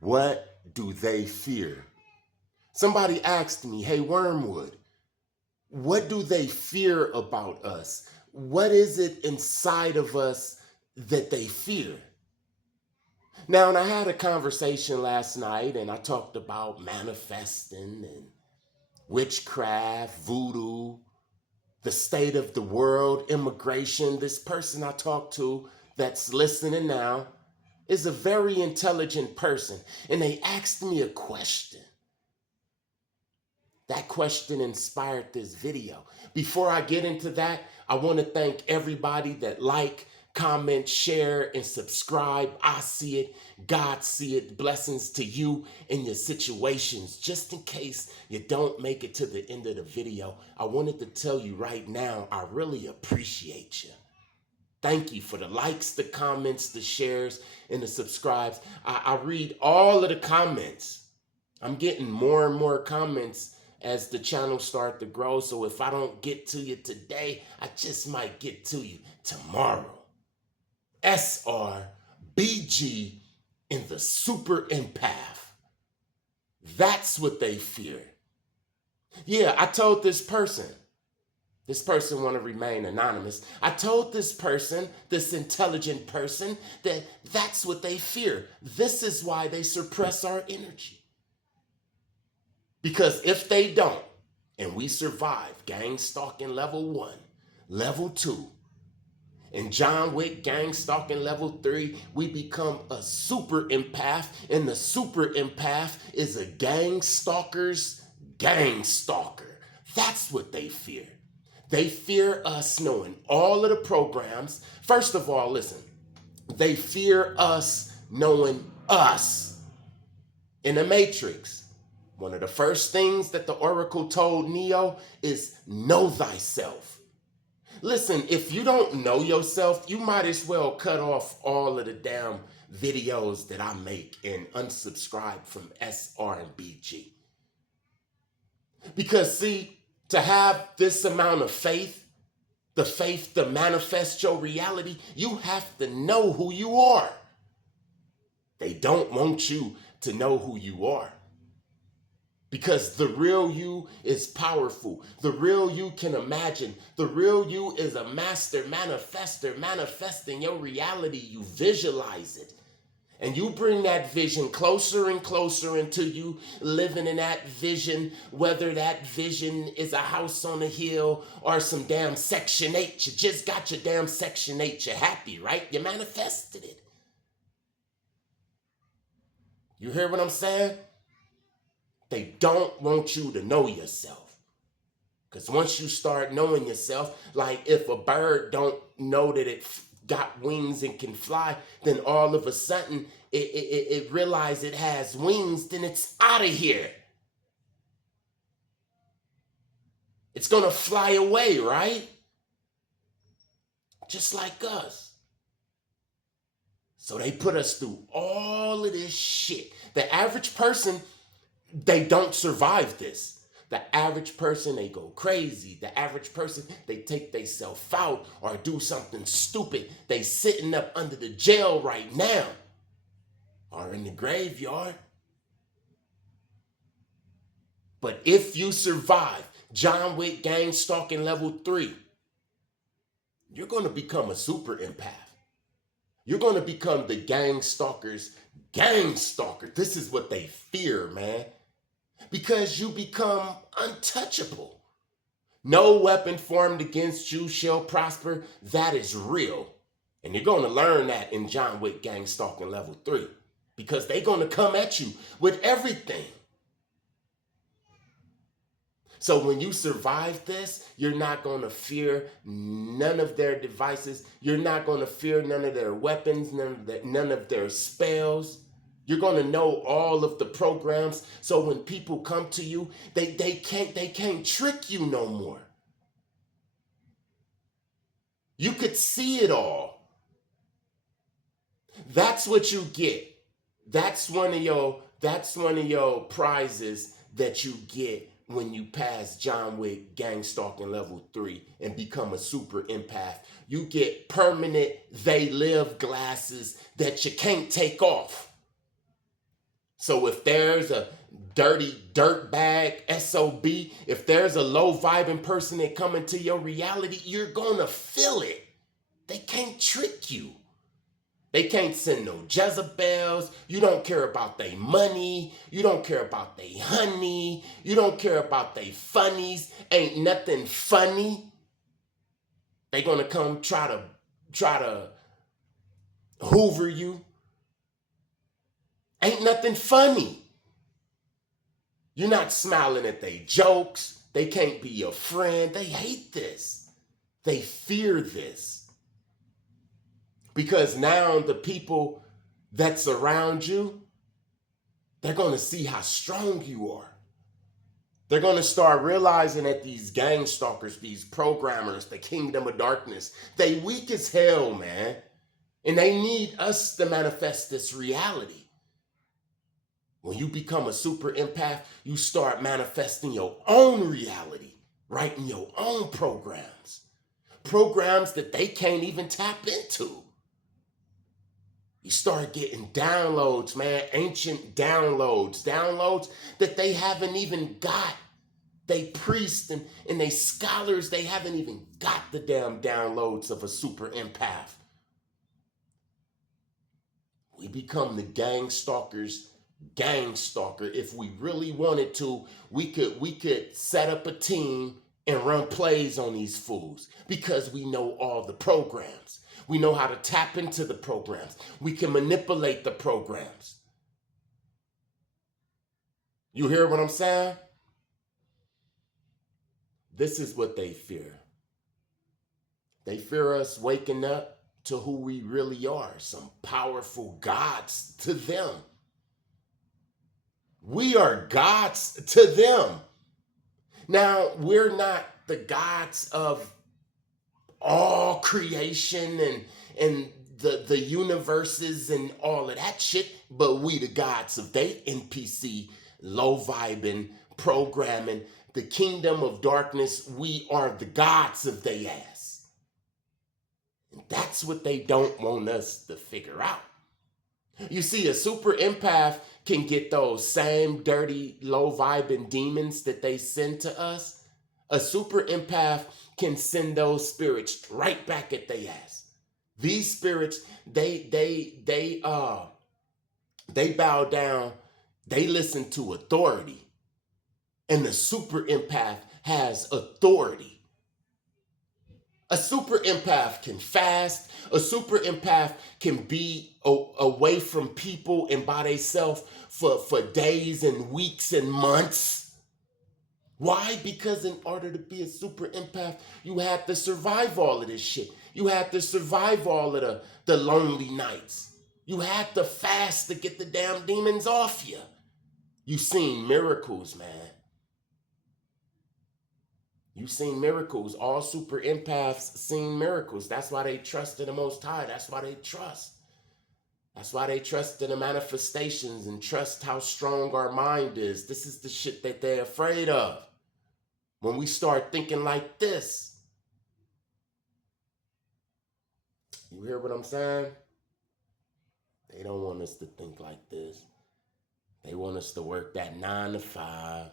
What do they fear? Somebody asked me, hey, Wormwood, what do they fear about us? What is it inside of us that they fear? Now, and I had a conversation last night and I talked about manifesting and witchcraft, voodoo, the state of the world, immigration. This person I talked to that's listening now is a very intelligent person. And they asked me a question. That question inspired this video. Before I get into that, I want to thank everybody that like, comment, share, and subscribe. I see it. God see it. Blessings to you and your situations. Just in case you don't make it to the end of the video, I wanted to tell you right now, I really appreciate you. Thank you for the likes, the comments, the shares, and the subscribes. I read all of the comments. I'm getting more and more comments as the channel start to grow. So if I don't get to you today, I just might get to you tomorrow. SR&BG in the Super Empath. That's what they fear. Yeah, I told this person want to remain anonymous. I told this person, this intelligent person, that that's what they fear. This is why they suppress our energy. Because if they don't, and we survive Gangstalking level 1, level 2, and John Wick Gangstalking level 3, we become a super empath, and the super empath is a Gangstalkers Gangstalker. That's what they fear. They fear us knowing all of the programs. First of all, listen, they fear us knowing us. In the Matrix, one of the first things that the Oracle told Neo is know thyself. Listen, if you don't know yourself, you might as well cut off all of the damn videos that I make and unsubscribe from SR&BG. Because see, to have this amount of faith, the faith to manifest your reality, you have to know who you are. They don't want you to know who you are. Because the real you is powerful. The real you can imagine. The real you is a master manifester, manifesting your reality. You visualize it. And you bring that vision closer and closer until you living in that vision, whether that vision is a house on a hill or some damn Section 8. You just got your damn Section 8. You're happy, right? You manifested it. You hear what I'm saying? They don't want you to know yourself. Because once you start knowing yourself, like if a bird don't know that it got wings and can fly, then all of a sudden it realizes it has wings, then it's out of here. It's going to fly away, right? Just like us. So they put us through all of this shit. The average person, they don't survive this. The average person, they go crazy. The average person, they take themselves out or do something stupid. They sitting up under the jail right now or in the graveyard. But if you survive John Wick Gangstalking level 3, you're going to become a super empath. You're going to become the Gangstalkers Gangstalker. This is what they fear, man. Because you become untouchable. No weapon formed against you shall prosper. That is real. And you're going to learn that in John Wick Gangstalking level 3. Because they're going to come at you with everything. So when you survive this, you're not going to fear none of their devices. You're not going to fear none of their weapons, none of their spells. You're going to know all of the programs. So when people come to you, they can't trick you no more. You could see it all. That's what you get. That's one of your prizes that you get when you pass John Wick Gangstalking level 3 and become a super empath. You get permanent they live glasses that you can't take off. So if there's a dirty dirtbag SOB, if there's a low vibing person that come into your reality, you're gonna feel it. They can't trick you. They can't send no Jezebels. You don't care about their money. You don't care about their honey. You don't care about their funnies. Ain't nothing funny. They gonna come try to hoover you. Ain't nothing funny. You're not smiling at their jokes. They can't be your friend. They hate this. They fear this. Because now the people that surround you, they're going to see how strong you are. They're going to start realizing that these gang stalkers, these programmers, the kingdom of darkness, they weak as hell, man. And they need us to manifest this reality. When you become a super empath, you start manifesting your own reality, writing your own programs. Programs that they can't even tap into. You start getting downloads, man, ancient downloads that they haven't even got. They priests and they scholars, they haven't even got the damn downloads of a super empath. We become the Gangstalkers Gangstalker. If we really wanted to, we could set up a team and run plays on these fools because we know all the programs. We know how to tap into the programs. We can manipulate the programs. You hear what I'm saying? This is what they fear. They fear us waking up to who we really are, some powerful gods to them. We are gods to them. Now, we're not the gods of all creation and the universes and all of that shit, but we the gods of they NPC, low vibing, programming, the kingdom of darkness. We are the gods of they ass. And that's what they don't want us to figure out. You see, a super empath can get those same dirty, low vibing demons that they send to us. A super empath can send those spirits right back at their ass. These spirits, they bow down, they listen to authority. And the super empath has authority. A super empath can fast. A super empath can be away from people and by themselves for days and weeks and months. Why? Because in order to be a super empath, you have to survive all of this shit. You have to survive all of the lonely nights. You have to fast to get the damn demons off you. You've seen miracles, man. You've seen miracles. All super empaths seen miracles. That's why they trust in the Most High. That's why they trust. That's why they trust in the manifestations and trust how strong our mind is. This is the shit that they're afraid of. When we start thinking like this. You hear what I'm saying? They don't want us to think like this. They want us to work that 9 to 5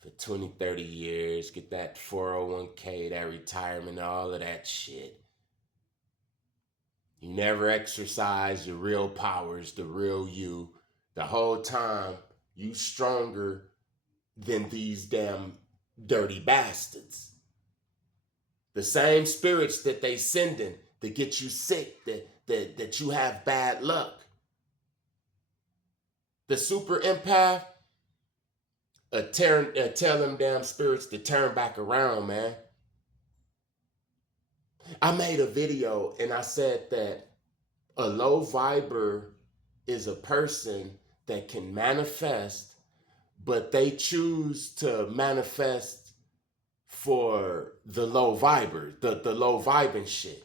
for 20, 30 years, get that 401k, that retirement, all of that shit. You never exercise your real powers, the real you. The whole time, you stronger than these damn dirty bastards. The same spirits that they sending to get you sick, that you have bad luck. The super empath, tell them damn spirits to turn back around, man. I made a video and I said that a low viber is a person that can manifest, but they choose to manifest for the low viber, the low vibing shit,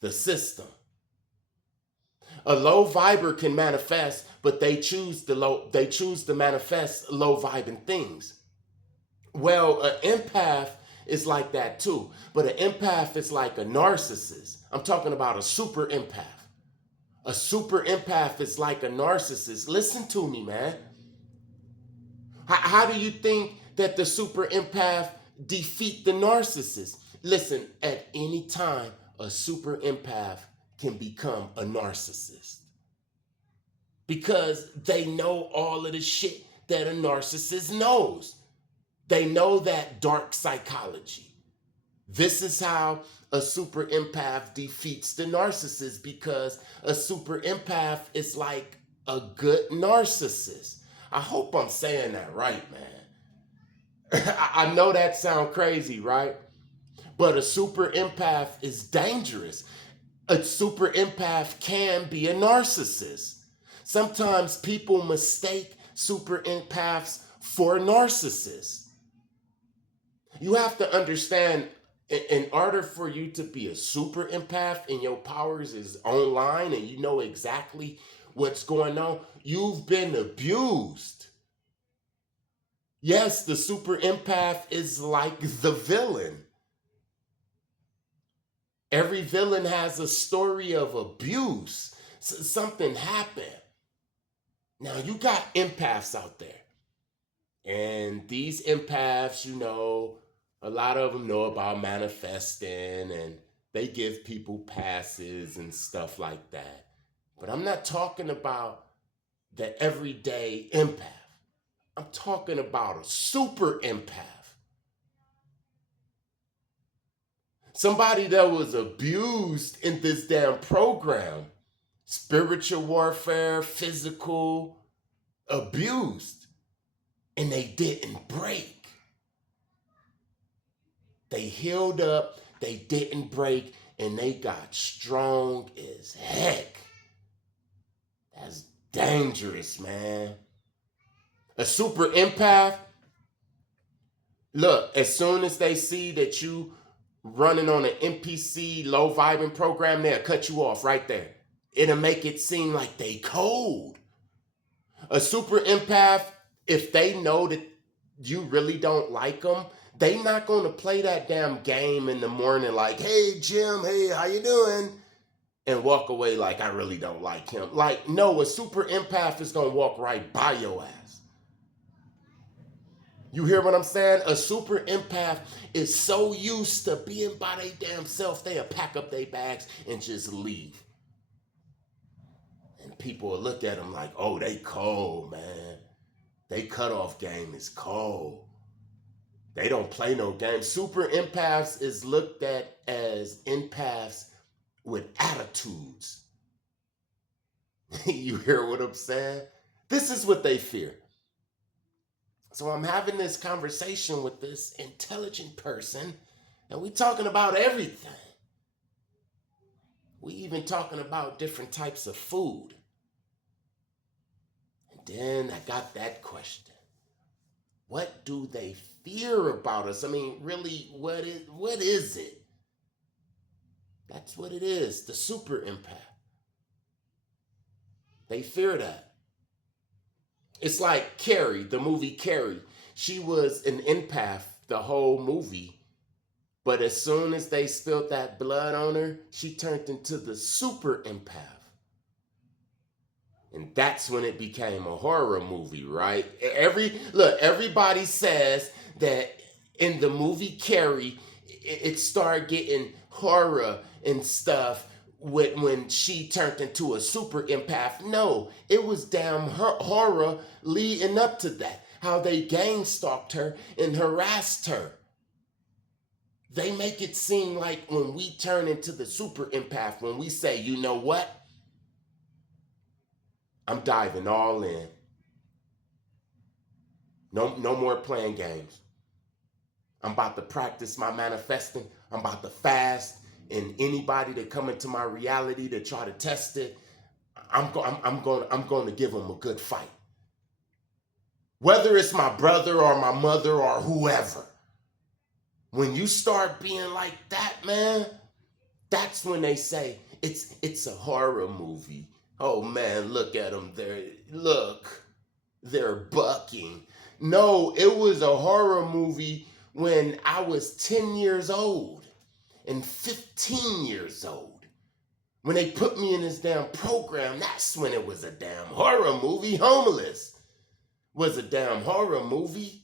the system. A low viber can manifest, but they choose to manifest low vibing things. Well, an empath is like that too, but an empath is like a narcissist. I'm talking about a super empath. A super empath is like a narcissist. Listen to me, man. How do you think that the super empath defeat the narcissist? Listen, at any time, a super empath can become a narcissist because they know all of the shit that a narcissist knows. They know that dark psychology. This is how a super empath defeats the narcissist, because a super empath is like a good narcissist. I hope I'm saying that right, man. I know that sounds crazy, right? But a super empath is dangerous. A super empath can be a narcissist. Sometimes people mistake super empaths for narcissists. You have to understand, in order for you to be a super empath and your powers is online and you know exactly what's going on, you've been abused. Yes, the super empath is like the villain. Every villain has a story of abuse. Something happened. Now, you got empaths out there. And these empaths, a lot of them know about manifesting and they give people passes and stuff like that. But I'm not talking about the everyday empath. I'm talking about a super empath. Somebody that was abused in this damn program. Spiritual warfare, physical, abused. And they didn't break. They healed up, they didn't break, and they got strong as heck. That's dangerous, man. A super empath, look, as soon as they see that you running on an NPC low vibing program, they'll cut you off right there. It'll make it seem like they cold. A super empath, if they know that you really don't like them, they not going to play that damn game in the morning like, hey, Jim, hey, how you doing? And walk away like, I really don't like him. Like, no, a super empath is going to walk right by your ass. You hear what I'm saying? A super empath is so used to being by their damn self, they'll pack up their bags and just leave. And people will look at them like, oh, they cold, man. They cutoff game is cold. They don't play no games. Super empaths is looked at as empaths with attitudes. You hear what I'm saying? This is what they fear. So I'm having this conversation with this intelligent person, and we talking about everything. We even talking about different types of food. And then I got that question. What do they fear about us? I mean, really, what is it? That's what it is, the super empath. They fear that. It's like Carrie, the movie Carrie. She was an empath the whole movie, but as soon as they spilled that blood on her, she turned into the super empath. And that's when it became a horror movie, right? Everybody says that in the movie Carrie, it started getting horror and stuff when she turned into a super empath. No, it was damn horror leading up to that. How they gang stalked her and harassed her. They make it seem like when we turn into the super empath, when we say, you know what? I'm diving all in. No more playing games. I'm about to practice my manifesting. I'm about to fast. And anybody that come into my reality to try to test it, I'm going to give them a good fight. Whether it's my brother or my mother or whoever. When you start being like that, man, that's when they say it's a horror movie. Oh man, look at them there. Look, they're bucking. No, it was a horror movie when I was 10 years old and 15 years old. When they put me in this damn program, that's when it was a damn horror movie. Homeless was a damn horror movie.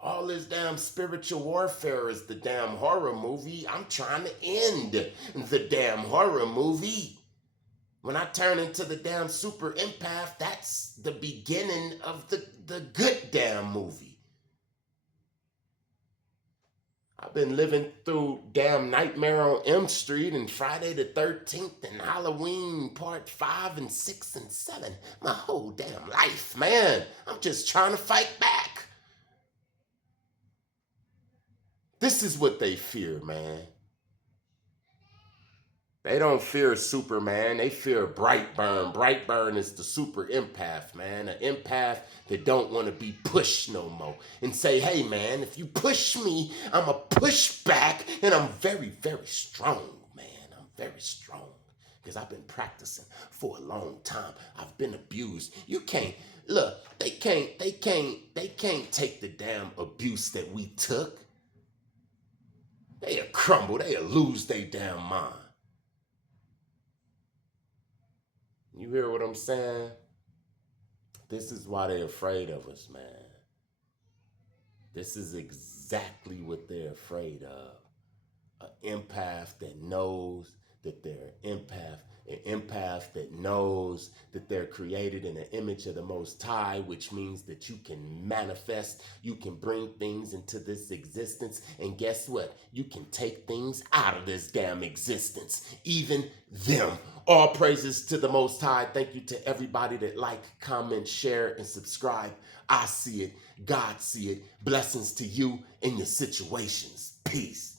All this damn spiritual warfare is the damn horror movie. I'm trying to end the damn horror movie. When I turn into the damn super empath, that's the beginning of the good damn movie. I've been living through damn Nightmare on Elm Street and Friday the 13th and Halloween part 5 and 6 and 7. My whole damn life, man. I'm just trying to fight back. This is what they fear, man. They don't fear Superman. They fear Brightburn. Brightburn is the super empath, man. An empath that don't want to be pushed no more. And say, hey, man, if you push me, I'm going to push back. And I'm very, very strong, man. I'm very strong. Because I've been practicing for a long time. I've been abused. You can't, look, they can't take the damn abuse that we took. They'll crumble. They'll lose their damn mind. You hear what I'm saying? This is why they're afraid of us, man. This is exactly what they're afraid of. An empath that knows that they're an empath. An empath that knows that they're created in the image of the Most High, which means that you can manifest, you can bring things into this existence, and guess what? You can take things out of this damn existence, even them. All praises to the Most High. Thank you to everybody that like, comment, share, and subscribe. I see it. God see it. Blessings to you and your situations. Peace.